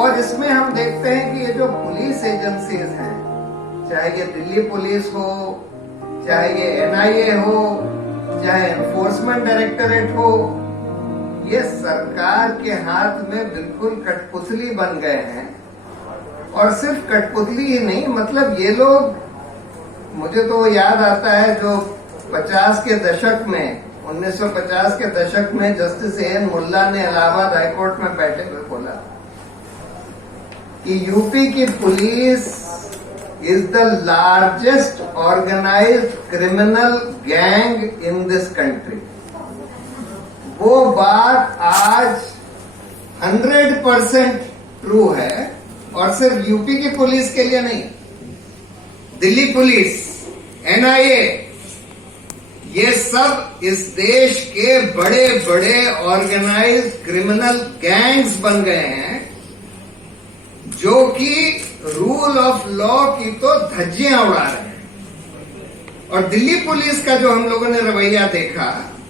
और इसमें हम देखते हैं कि ये जो पुलिस एजेंसीज हैं, चाहे ये दिल्ली पुलिस हो, चाहे ये एनआईए हो, चाहे एनफोर्समेंट डायरेक्टोरेट हो, ये सरकार के हाथ में बिल्कुल कठपुतली बन गए हैं। और सिर्फ कठपुतली ही नहीं, मतलब ये लोग, मुझे तो याद आता है जो 50 के दशक में, 1950 के दशक में जस्टिस ए.एन. मुल्ला ने इलाहाबाद हाईकोर्ट में बैठे हुए बोला कि यूपी की police is the largest organised criminal gang in this country. वो बात आज 100% ट्रू है, और सिर्फ यूपी की पुलिस के लिए नहीं, दिल्ली पुलिस, एनआईए, ये सब इस देश के बड़े बड़े ऑर्गेनाइज्ड क्रिमिनल गैंग्स बन गए हैं, जो कि रूल ऑफ लॉ की तो धज्जियां उड़ा रहे हैं। और दिल्ली पुलिस का जो हम लोगों ने रवैया देखा,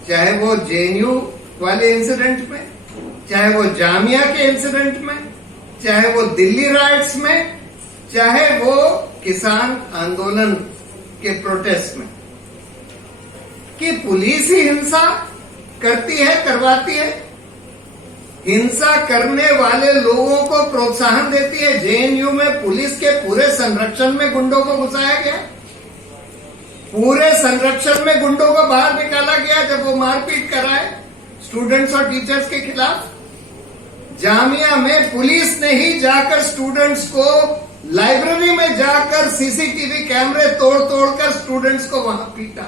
चाहे वो जेएनयू वाले इंसिडेंट में, चाहे वो जामिया के इंसिडेंट में, चाहे वो दिल्ली राइट्स में, चाहे वो किसान आंदोलन के प्रोटेस्ट में, कि पुलिस ही हिंसा करती है, करवाती है, हिंसा करने वाले लोगों को प्रोत्साहन देती है। जेएनयू में पुलिस के पूरे संरक्षण में गुंडों को घुसाया गया, पूरे संरक्षण में गुंडों को बाहर निकाला गया जब वो मारपीट कराए स्टूडेंट्स और टीचर्स के खिलाफ। जामिया में पुलिस ने ही जाकर स्टूडेंट्स को लाइब्रेरी में जाकर सीसीटीवी कैमरे तोड़ तोड़कर स्टूडेंट्स को वहां पीटा।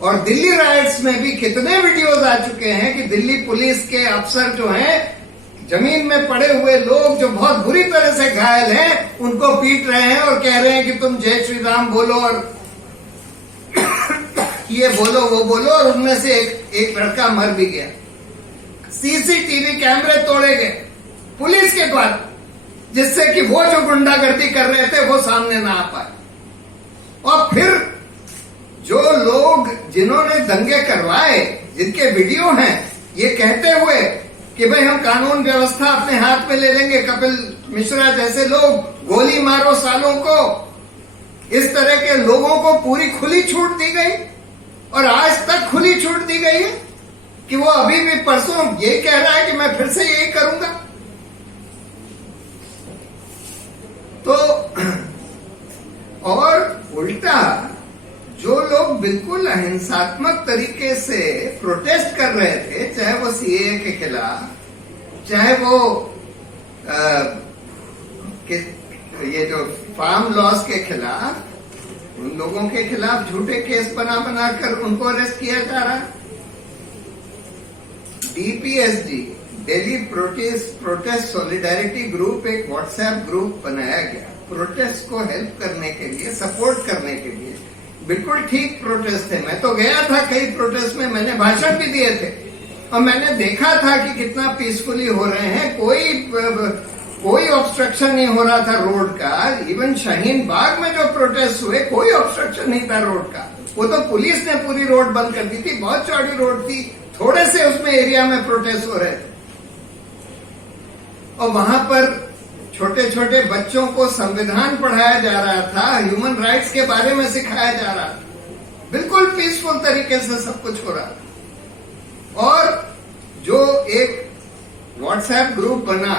और दिल्ली राइट्स में भी कितने वीडियोज आ चुके हैं कि दिल्ली पुलिस के अफसर जो हैं, जमीन में पड़े हुए लोग जो बहुत बुरी तरह से घायल हैं, उनको पीट रहे हैं और कह रहे हैं कि तुम जय श्री राम बोलो और ये बोलो वो बोलो, और उनमें से एक लड़का मर भी गया। सीसीटीवी कैमरे तोड़े गए पुलिस के द्वारा, जिससे कि वो जो गुंडागर्दी कर रहे थे वो सामने ना आ पाए। और फिर जो लोग जिन्होंने दंगे करवाए, जिनके वीडियो हैं, ये कहते हुए कि भाई हम कानून व्यवस्था अपने हाथ में ले लेंगे, कपिल मिश्रा जैसे लोग, गोली मारो सालों को, इस तरह के लोगों को पूरी खुली छूट दी गई। और आज तक खुली छूट दी गई है कि वो अभी भी परसों ये कह रहा है कि मैं फिर से यही करूंगा। तो और उल्टा जो लोग बिल्कुल अहिंसात्मक तरीके से प्रोटेस्ट कर रहे थे, चाहे वो सीएए के खिलाफ, चाहे वो ये जो फार्म लॉस के खिलाफ, उन लोगों के खिलाफ झूठे केस बना बनाकर उनको अरेस्ट किया जा रहा है। डीपीएसडी, दिल्ली प्रोटेस्ट सॉलिडारिटी ग्रुप, एक व्हाट्सएप ग्रुप बनाया गया प्रोटेस्ट को हेल्प करने के लिए, सपोर्ट करने के लिए। बिल्कुल ठीक प्रोटेस्ट थे, मैं तो गया था कई प्रोटेस्ट में, मैंने भाषण भी दिए थे और मैंने देखा था कि कितना पीसफुली हो रहे हैं, कोई ऑब्स्ट्रक्शन नहीं हो रहा था रोड का। इवन शाहीन बाग में जो प्रोटेस्ट हुए, कोई ऑब्स्ट्रक्शन नहीं था रोड का, वो तो पुलिस ने पूरी रोड बंद कर दी थी, बहुत चौड़ी रोड थी, थोड़े से उसमें एरिया में प्रोटेस्ट हो रहे थे। और वहां पर छोटे छोटे बच्चों को संविधान पढ़ाया जा रहा था, ह्यूमन राइट्स के बारे में सिखाया जा रहा था, बिल्कुल पीसफुल तरीके से सब कुछ हो रहा था। और जो एक व्हाट्सएप ग्रुप बना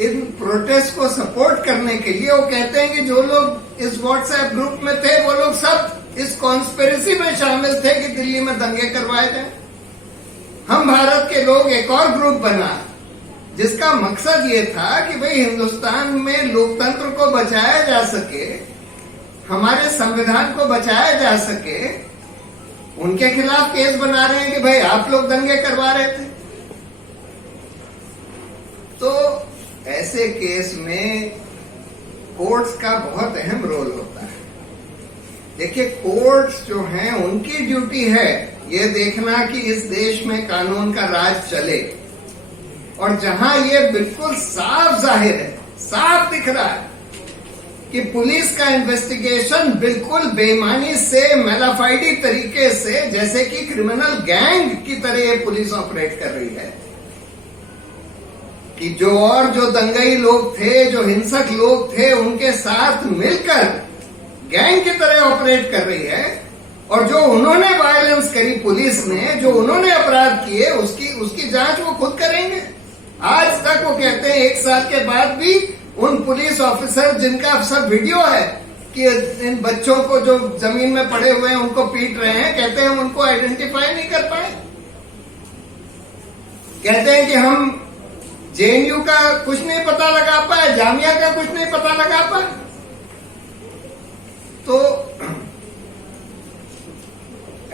इन प्रोटेस्ट को सपोर्ट करने के लिए, वो कहते हैं कि जो लोग इस व्हाट्सएप ग्रुप में थे वो लोग सब इस कॉन्स्पिरेसी में शामिल थे कि दिल्ली में दंगे करवाए जाए। हम भारत के लोग एक और ग्रुप बना जिसका मकसद ये था कि भाई हिंदुस्तान में लोकतंत्र को बचाया जा सके, हमारे संविधान को बचाया जा सके। उनके खिलाफ केस बना रहे हैं कि भाई आप लोग दंगे करवा रहे थे। तो ऐसे केस में कोर्ट्स का बहुत अहम रोल होता है। देखिए, कोर्ट्स जो हैं उनकी ड्यूटी है ये देखना कि इस देश में कानून का राज चले। और जहां ये बिल्कुल साफ जाहिर है, साफ दिख रहा है कि पुलिस का इन्वेस्टिगेशन बिल्कुल बेईमानी से, मेलाफाइडी तरीके से, जैसे कि क्रिमिनल गैंग की तरह ये पुलिस ऑपरेट कर रही है, कि जो दंगई लोग थे, जो हिंसक लोग थे, उनके साथ मिलकर गैंग की तरह ऑपरेट कर रही है, और जो उन्होंने वायलेंस करी पुलिस ने, जो उन्होंने अपराध किए, उसकी जांच वो खुद करेंगे। आज तक वो कहते हैं 1 साल के बाद भी उन पुलिस ऑफिसर जिनका सब वीडियो है कि इन बच्चों को जो जमीन में पड़े हुए हैं उनको पीट रहे हैं, कहते हैं हम उनको आइडेंटिफाई नहीं कर पाए। कहते हैं कि हम जेएनयू का कुछ नहीं पता लगा पाए, जामिया का कुछ नहीं पता लगा पाए। तो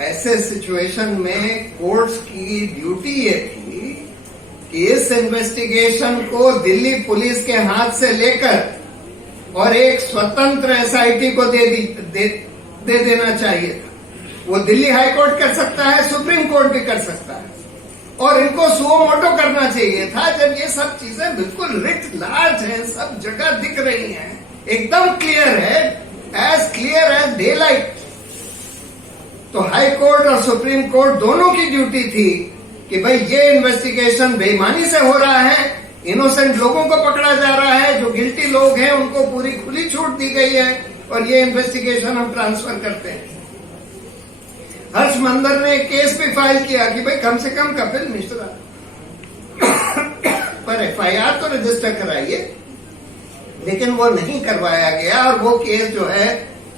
ऐसे सिचुएशन में कोर्ट्स की ड्यूटी ये थी कि इस इन्वेस्टिगेशन को दिल्ली पुलिस के हाथ से लेकर और एक स्वतंत्र एसआईटी को दे देना चाहिए था। वो दिल्ली हाई कोर्ट कर सकता है, सुप्रीम कोर्ट भी कर सकता है, और इनको सुओ मोटो करना चाहिए था जब ये सब चीजें बिल्कुल रिट लार्ज हैं, सब जगह दिख रही हैं, एकदम क्लियर है, as clear as daylight. तो हाई कोर्ट और सुप्रीम कोर्ट दोनों की ड्यूटी थी कि भाई ये इन्वेस्टिगेशन बेईमानी से हो रहा है, इनोसेंट लोगों को पकड़ा जा रहा है, जो गिल्टी लोग हैं उनको पूरी खुली छूट दी गई है, और ये इन्वेस्टिगेशन हम ट्रांसफर करते हैं। हर्ष मंदर ने एक केस भी फाइल किया कि भाई कम से कम कपिल मिश्रा पर एफआईआर तो रजिस्टर कराइए, लेकिन वो नहीं करवाया गया। और वो केस जो है,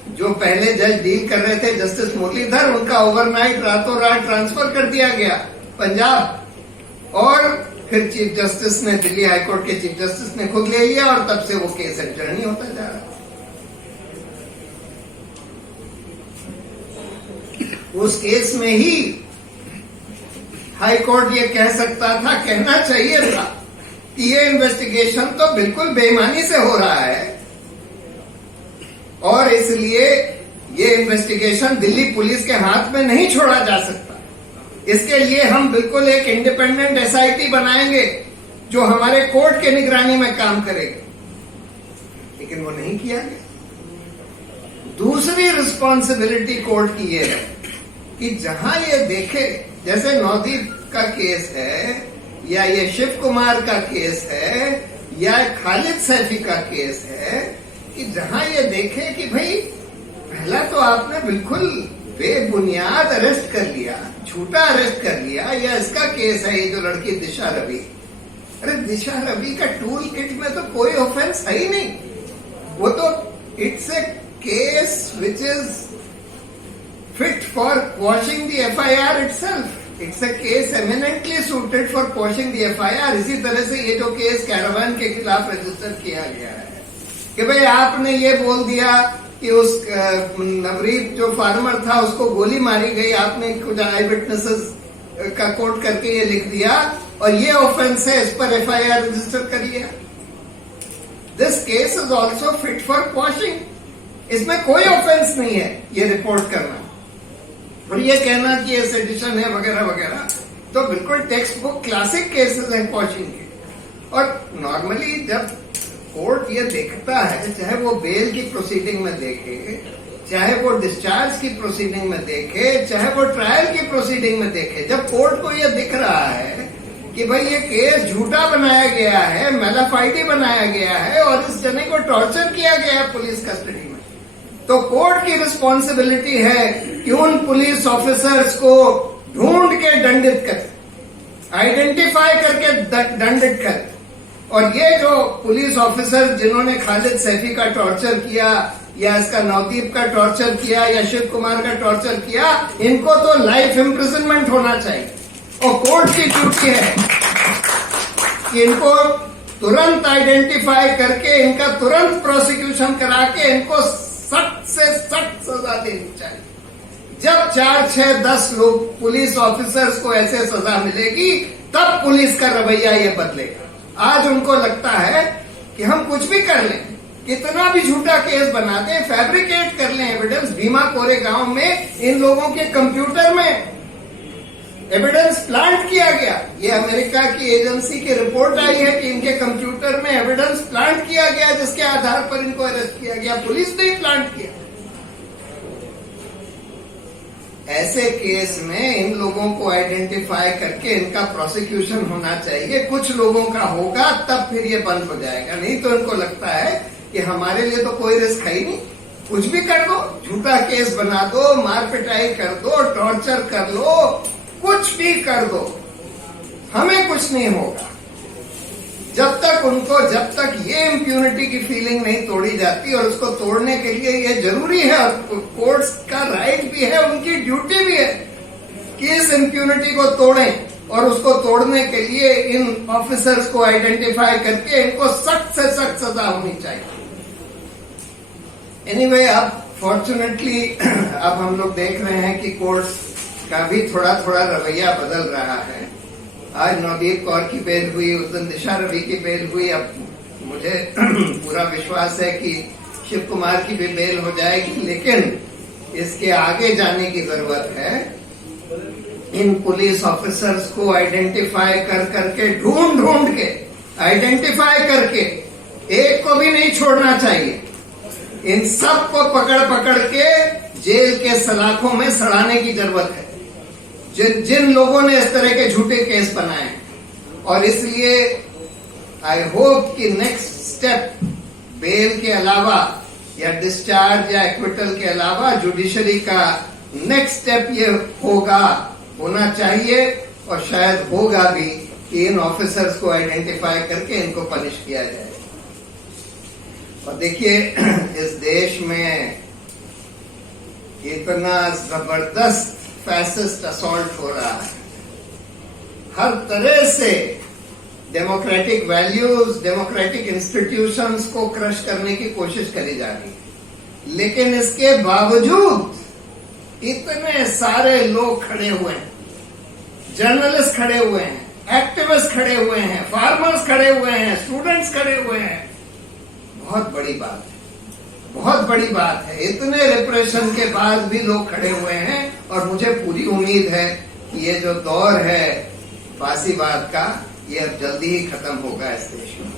जो पहले जज डील कर रहे थे जस्टिस मुरलीधर, उनका ओवरनाइट रातों रात ट्रांसफर कर दिया गया पंजाब, और फिर चीफ जस्टिस ने, दिल्ली हाईकोर्ट के चीफ जस्टिस ने खुद ले लिया, और तब से वो केस एंटर नहीं होता जा रहा। उस केस में ही हाई कोर्ट ये कह सकता था, कहना चाहिए था कि ये इन्वेस्टिगेशन तो बिल्कुल बेईमानी से हो रहा है, और इसलिए ये इन्वेस्टिगेशन दिल्ली पुलिस के हाथ में नहीं छोड़ा जा सकता। इसके लिए हम बिल्कुल एक इंडिपेंडेंट एसआईटी बनाएंगे जो हमारे कोर्ट के निगरानी में काम करेगी, लेकिन वो नहीं किया गया। दूसरी रिस्पॉन्सिबिलिटी कोर्ट की ये है कि जहां ये देखे, जैसे नवदीप का केस है, या ये शिव कुमार का केस है, या खालिद सैफी का केस है, कि जहां ये देखे कि भाई पहला तो आपने बिल्कुल बेबुनियाद अरेस्ट कर लिया, झूठा अरेस्ट कर लिया, या इसका केस है ये जो लड़की दिशा रवि। अरे दिशा रवि का टूल किट में तो कोई ऑफेंस है ही नहीं, वो तो it's a case which is fit for quashing the FIR itself. It's a case eminently suited for quashing the FIR. इसी तरह से ये जो केस कैरावान के खिलाफ रजिस्टर किया गया है कि भाई आपने ये बोल दिया कि उस नवरीत जो फार्मर था उसको गोली मारी गई, आपने कुछ आई विटनेसेस का कोट करके ये लिख दिया, और ये ऑफेंस है, इस पर FIR रजिस्टर करिए। This case is also fit for quashing. इसमें कोई ऑफेंस नहीं है ये रिपोर्ट करना, और ये कहना कि ये सेडिशन है वगैरह वगैरह, तो बिल्कुल टेक्स्ट बुक क्लासिक केसेस हैं क्वॉशिंग के। और नॉर्मली जब कोर्ट ये देखता है, चाहे वो बेल की प्रोसीडिंग में देखे, चाहे वो डिस्चार्ज की प्रोसीडिंग में देखे, चाहे वो ट्रायल की प्रोसीडिंग में देखे, जब कोर्ट को ये दिख रहा है कि भाई ये केस झूठा बनाया गया है, मेलाफाइडी बनाया गया है, और इस जने को टॉर्चर किया गया है पुलिस कस्टडी में, तो कोर्ट की रिस्पॉन्सिबिलिटी है कि उन पुलिस ऑफिसर्स को ढूंढ के दंडित कर, आइडेंटिफाई करके दंडित कर। और ये जो पुलिस ऑफिसर जिन्होंने खालिद सैफी का टॉर्चर किया, या इसका नवदीप का टॉर्चर किया, या शिव कुमार का टॉर्चर किया, इनको तो लाइफ इम्प्रिजनमेंट होना चाहिए। और कोर्ट की ड्यूटी है कि इनको तुरंत आइडेंटिफाई करके, इनका तुरंत प्रोसिक्यूशन करा के, इनको सख्त से सख्त सजा देनी चाहिए। जब 4, 6, 10 लोग पुलिस ऑफिसर्स को ऐसे सजा मिलेगी, तब पुलिस का रवैया ये बदलेगा। आज उनको लगता है कि हम कुछ भी कर लें, कितना भी झूठा केस बना दें, फैब्रिकेट कर लें एविडेंस। भीमा कोरे गांव में इन लोगों के कंप्यूटर में एविडेंस प्लांट किया गया। ये अमेरिका की एजेंसी की रिपोर्ट आई है कि इनके कंप्यूटर में एविडेंस प्लांट किया गया, जिसके आधार पर इनको अरेस्ट किया गया। पुलिस ने ही प्लांट किया। ऐसे केस में इन लोगों को आइडेंटिफाई करके इनका प्रोसिक्यूशन होना चाहिए। कुछ लोगों का होगा तब फिर ये बंद हो जाएगा, नहीं तो इनको लगता है कि हमारे लिए तो कोई रिस्क है ही नहीं, कुछ भी कर दो, झूठा केस बना दो, मार पिटाई कर दो, टॉर्चर कर लो, कुछ भी कर दो, हमें कुछ नहीं होगा। जब तक ये इम्प्यूनिटी की फीलिंग नहीं तोड़ी जाती, और उसको तोड़ने के लिए ये जरूरी है, और कोर्ट्स का राइट भी है, उनकी ड्यूटी भी है कि इस इम्प्यूनिटी को तोड़ें, और उसको तोड़ने के लिए इन ऑफिसर्स को आइडेंटिफाई करके इनको सख्त से सख्त सजा होनी चाहिए। एनीवे, अब फॉर्चुनेटली अब हम लोग देख रहे हैं कि कोर्ट्स का भी थोड़ा थोड़ा रवैया बदल रहा है। आज नवदीप कौर की बेल हुई, उस दिन दिशा रवि की बेल हुई। अब मुझे पूरा विश्वास है कि शिव कुमार की भी बेल हो जाएगी, लेकिन इसके आगे जाने की जरूरत है। इन पुलिस ऑफिसर्स को आइडेंटिफाई कर करके, ढूंढ के आइडेंटिफाई करके, एक को भी नहीं छोड़ना चाहिए। इन सब को पकड़ के जेल के सलाखों में सड़ाने की जरूरत है, जिन लोगों ने इस तरह के झूठे केस बनाए हैं। और इसलिए आई होप कि नेक्स्ट स्टेप बेल के अलावा या डिस्चार्ज या एक्विटल के अलावा जुडिशरी का नेक्स्ट स्टेप ये होना चाहिए, और शायद होगा भी, कि इन ऑफिसर्स को आइडेंटिफाई करके इनको पनिश किया जाए। और देखिए, इस देश में इतना जबरदस्त फैसिस्ट असॉल्ट हो रहा है, हर तरह से डेमोक्रेटिक वैल्यूज, डेमोक्रेटिक इंस्टीट्यूशंस को क्रश करने की कोशिश करी जा रही है। लेकिन इसके बावजूद इतने सारे लोग खड़े हुए हैं, जर्नलिस्ट खड़े हुए हैं, एक्टिविस्ट खड़े हुए हैं, फार्मर्स खड़े हुए हैं, स्टूडेंट्स खड़े हुए हैं। बहुत बड़ी बात है, बहुत बड़ी बात है। इतने रिप्रेशन के बाद भी लोग खड़े हुए हैं, और मुझे पूरी उम्मीद है कि ये जो दौर है फांसीवाद का, ये अब जल्दी ही खत्म होगा इस देश में।